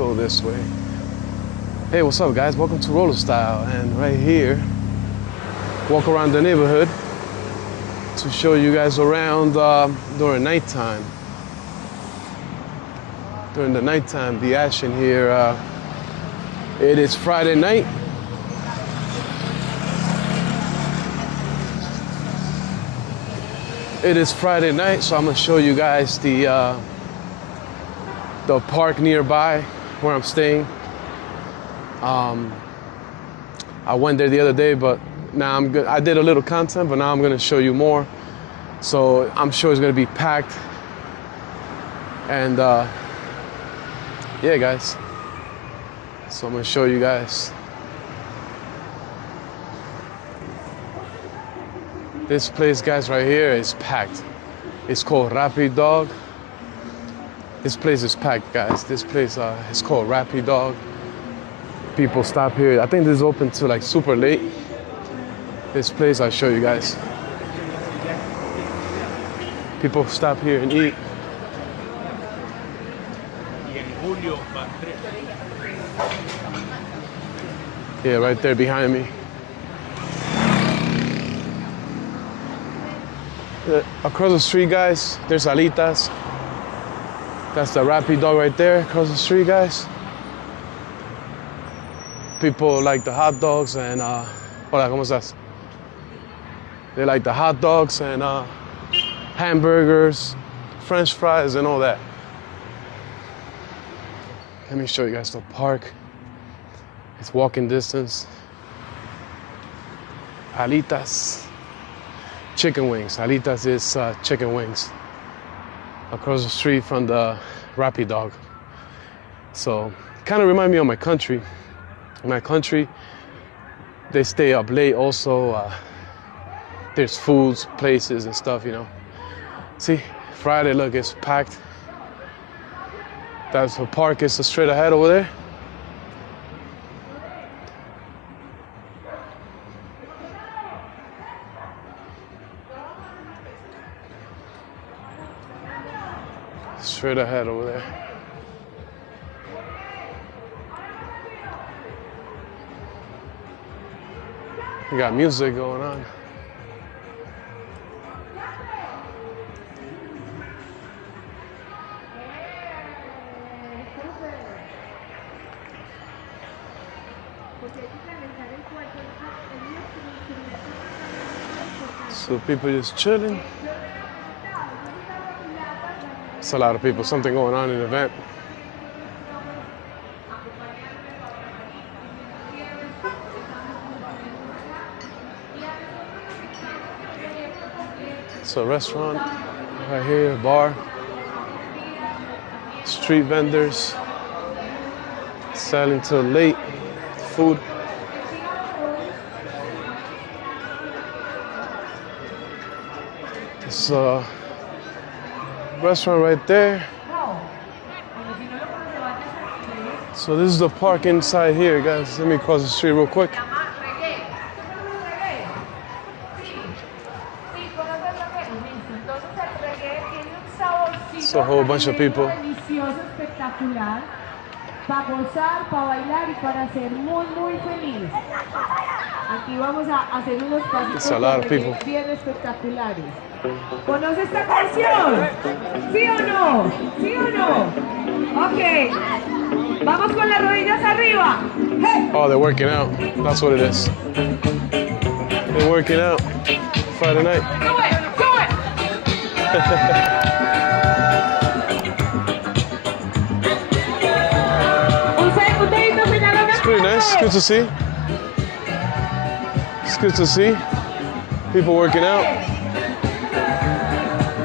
go this way. Hey, what's up, guys? Welcome to Roller Style. And right here, walk around the neighborhood to show you guys around during nighttime. During the nighttime, the action here. It is Friday night. It is Friday night, so I'm gonna show you guys the park nearby where I'm staying. I went there the other day, but now I'm good. I did a little content, but now I'm gonna show you more. So I'm sure it's gonna be packed. And yeah, guys. So I'm gonna show you guys. This place, guys, right here is packed. It's called Rapid Dog. This place is packed, guys. This place is called Rapid Dog. People stop here. I think this is open to like super late. This place, I'll show you guys. People stop here and eat. Yeah, right there behind me. Across the street, guys, there's Alitas. That's the Rapid Dog right there, across the street, guys. People like the hot dogs and, hola, ¿cómo estás? They like the hot dogs and hamburgers, French fries, and all that. Let me show you guys the park. It's walking distance. Alitas. Chicken wings. Alitas is chicken wings. Across the street from the Rapid Dog. So, kind of remind me of my country. In my country, they stay up late also. There's foods, places and stuff, you know. See, Friday, look, it's packed. That's the park is straight ahead over there. Straight ahead over there. We got music going on. So people just chilling. It's a lot of people, something going on in the event. It's a restaurant right here, a bar. Street vendors selling till late food. It's a restaurant right there. So this is the park inside here, guys. Let me cross the street real quick. It's a whole bunch of people. Para gozar, para bailar y para ser muy, muy feliz. Aquí vamos a hacer unos pasitos bien espectaculares. ¿Conoce esta canción? ¿Sí o no? ¿Sí o no? Ok. Vamos con las rodillas arriba. Hey. Oh, they're working out. That's what it is. They're working out. Friday night. Do it! Do it! It's pretty nice. It's good to see. It's good to see people working out.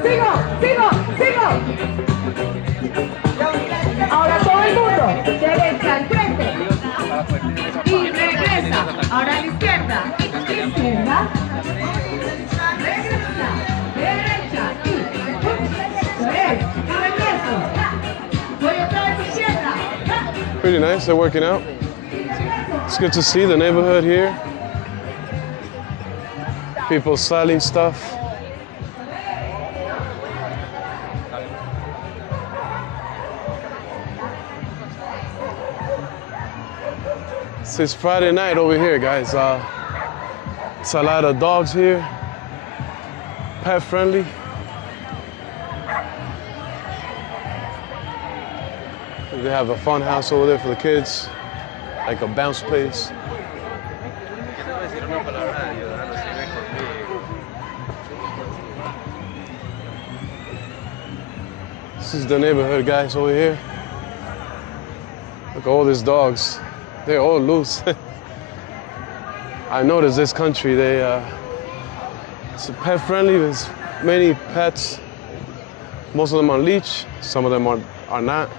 Sigo, sigo, sigo. Ahora todo el mundo. Derecha al frente. Y regresa. Ahora a la izquierda. Izquierda. Regresa. Derecha. Y regreso. Voy otra vez izquierda. Pretty nice. They're working out. It's good to see the neighborhood here. People selling stuff. It's Friday night over here, guys. It's a lot of dogs here, pet friendly. They have a fun house over there for the kids, like a bounce place. This is the neighborhood, guys, over here. Look at all these dogs. They're all loose. I noticed this country, it's pet friendly. There's many pets. Most of them on leash. Some of them are not.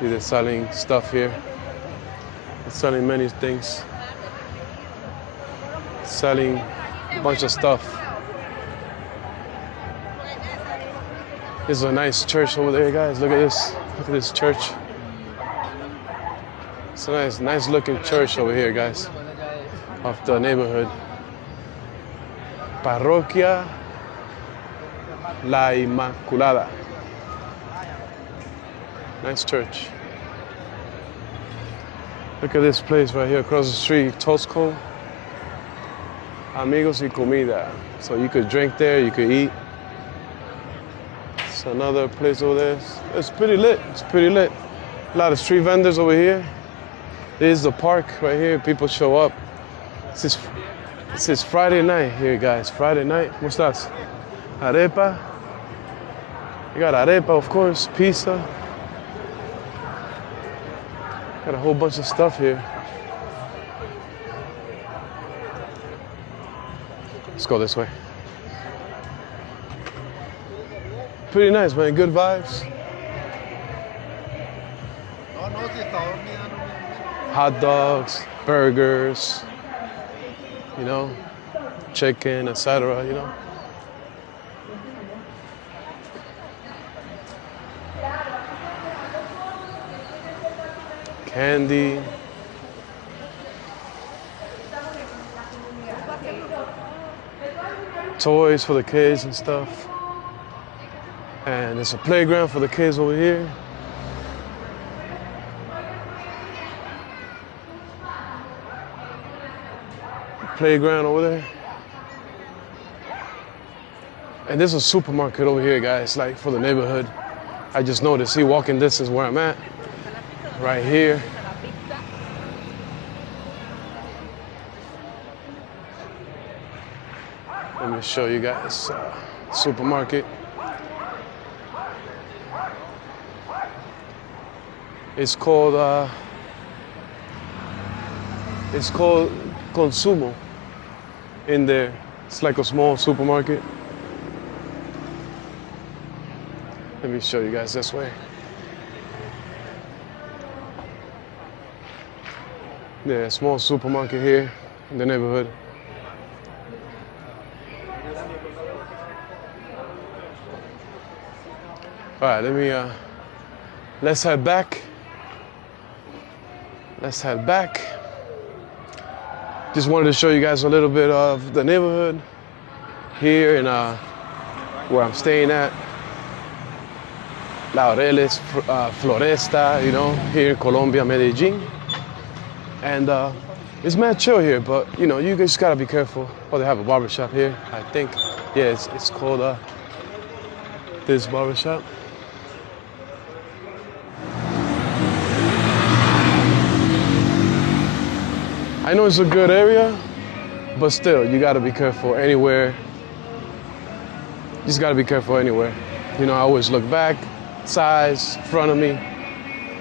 See, they're selling stuff here. They're selling many things. Selling a bunch of stuff. There's a nice church over there, guys. Look at this. Look at this church. It's a nice looking church over here, guys, of the neighborhood. Parroquia La Inmaculada. Nice church. Look at this place right here across the street, Tosco. Amigos y comida. So you could drink there, you could eat. It's another place over there. It's pretty lit. It's pretty lit. A lot of street vendors over here. There's the park right here. People show up. This is Friday night here, guys. Friday night. What's that? Arepa. You got arepa, of course. Pizza. Got a whole bunch of stuff here. Let's go this way. Pretty nice, man. Good vibes. Hot dogs, burgers, you know, chicken, etc., you know. Candy. Toys for the kids and stuff. And there's a playground for the kids over here. Playground over there. And there's a supermarket over here, guys, like for the neighborhood. I just noticed, see, walking distance where I'm at. Right here. Let me show you guys supermarket. It's called Consumo in there. It's like a small supermarket. Let me show you guys this way. Yeah, a small supermarket here in the neighborhood. All right, let's head back. Let's head back. Just wanted to show you guys a little bit of the neighborhood here in where I'm staying at. Laureles, Floresta, you know, here in Colombia, Medellin. And it's mad chill here, but you know, you just gotta be careful. Oh, they have a barbershop here, I think. Yeah, it's called this barbershop. I know it's a good area, but still, you gotta be careful anywhere. You just gotta be careful anywhere. You know, I always look back, sides, front of me.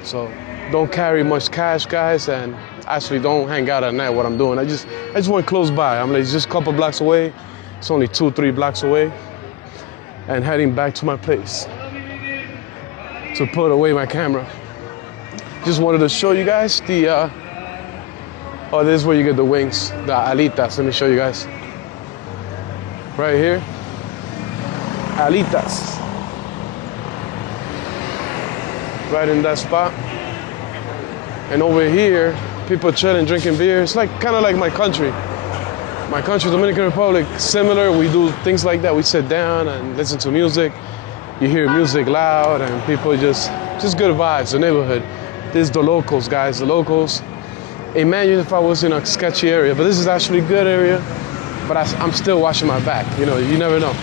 So don't carry much cash, guys, and actually don't hang out at night. What I'm doing, I just went close by. I'm like, it's just a couple blocks away. It's only 2-3 blocks away, and heading back to my place to put away my camera. Just wanted to show you guys the. Oh, this is where you get the wings, the alitas. Let me show you guys. Right here, alitas. Right in that spot. And over here, people chilling, drinking beer. It's like kind of like my country. My country, Dominican Republic, similar. We do things like that. We sit down and listen to music. you hear music loud and people just good vibes, the neighborhood. This is the locals, guys, the locals. Imagine if I was in a sketchy area, but this is actually a good area, but I'm still watching my back, you know, you never know.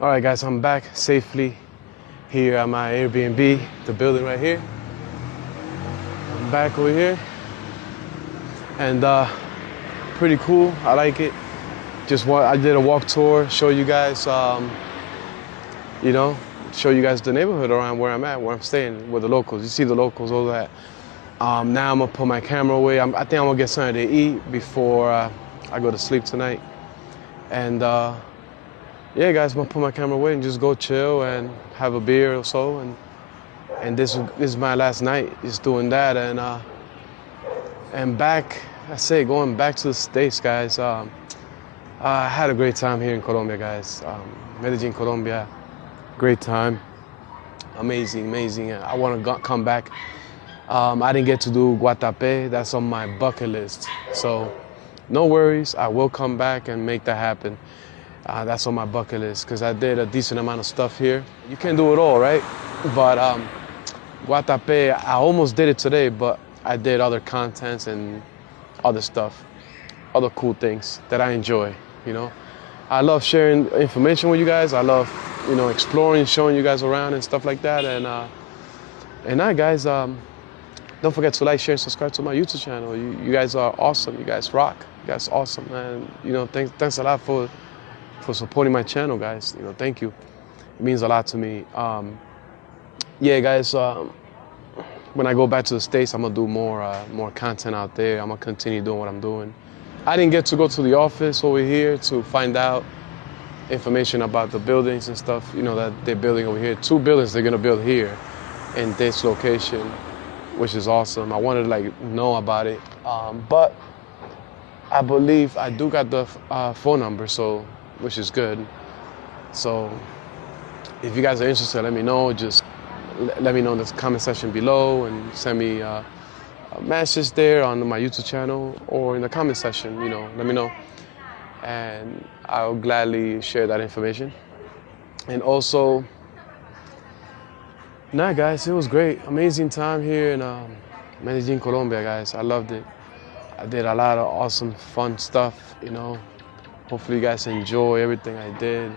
All right, guys, I'm back safely here at my Airbnb, the building right here. I'm back over here, and pretty cool. I like it. I did a walk tour, show you guys, you know, show you guys the neighborhood around where I'm at, where I'm staying, with the locals. You see the locals, all that. Now I'm gonna put my camera away. I think I'm gonna get something to eat before I go to sleep tonight, and. Yeah, guys, I'm gonna put my camera away and just go chill and have a beer or so, and this is my last night, just doing that, and back. I say going back to the States, guys. I had a great time here in Colombia, guys. Medellin Colombia, great time, amazing, amazing. I want to come back. I didn't get to do Guatapé. That's on my bucket list, so no worries. I will come back and make that happen. That's on my bucket list because I did a decent amount of stuff here. You can't do it all, right? But Guatapé, I almost did it today, but I did other contents and other stuff, other cool things that I enjoy, you know? I love sharing information with you guys. I love, you know, exploring, showing you guys around and stuff like that. And now, guys, don't forget to like, share, and subscribe to my YouTube channel. You guys are awesome. You guys rock. You guys are awesome, man. You know, thanks a lot for supporting my channel, guys. You know, thank you. It means a lot to me. Yeah, guys, when I go back to the States, I'm gonna do more content out there. I'm gonna continue doing what I'm doing. I didn't get to go to the office over here to find out information about the buildings and stuff, you know, that they're building over here. 2 buildings they're gonna build here in this location, which is awesome. I wanted to like know about it, but I believe I do got the phone number, so which is good. So if you guys are interested, let me know. Just let me know in the comment section below and send me a message there on my YouTube channel or in the comment section, you know, let me know. And I'll gladly share that information. And also, guys, it was great. Amazing time here in Medellin, Colombia, guys. I loved it. I did a lot of awesome, fun stuff, you know. Hopefully you guys enjoy everything I did.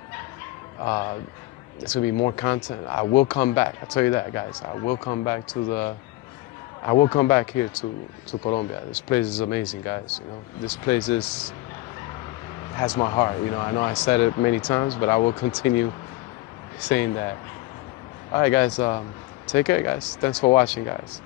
There's gonna be more content. I will come back. I tell you that, guys. I will come back here to Colombia. This place is amazing, guys. You know, this place has my heart. You know I said it many times, but I will continue saying that. All right, guys. Take care, guys. Thanks for watching, guys.